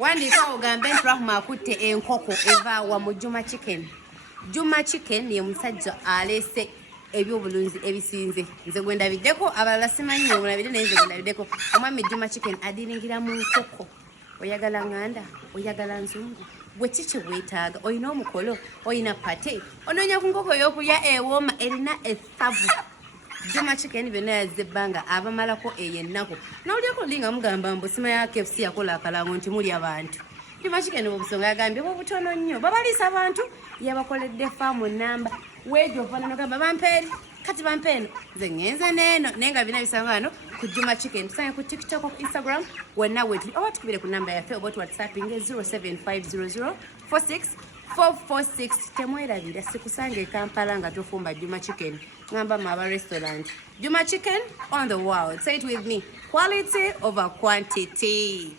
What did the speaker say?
Wandika ogambe Rahma akutte enkoko eva wa mu Juma Chicken. Juma Chicken ye musajja alese ebyobulunzi ebisinze. Nze gwenda biddeko abalala simanyi mwe mulabire naye nze gwenda biddeko. Omwami Juma Chicken adiringira mu nkoko. Oyagala nganda, oyagala nzungu. Bwe kiki weetaaga? Oyina omukolo, oyina pate. Onoonya ku nkoko y'okulya ewooma erina essavu. Juma Chicken byonna yazze ebbanga abamalako eyennaku. Nawulyako linga mugamba mbu sima ya KFC yakola akalango nti muli abantu. Juma Chicken obusonga yagambye butono nnyo. Babaliisa abantu yabakoledde faamu namba. Weejo ofaanana gamba bampeeri kati bampeeno. Nze ngenze neeno naye nga bina bisanga wano ku Juma Chicken. Tusanye ku TikTok, ku Instagram, wonna weetuli. Oba tukubire ku namba yaffe oba tuwhatsapping 0750046 temwerabira sikusange Kampala nga tofumba Juma Chicken. Ngamba maba restaurant. Juma Chicken on the world. Say it with me. Quality over quantity.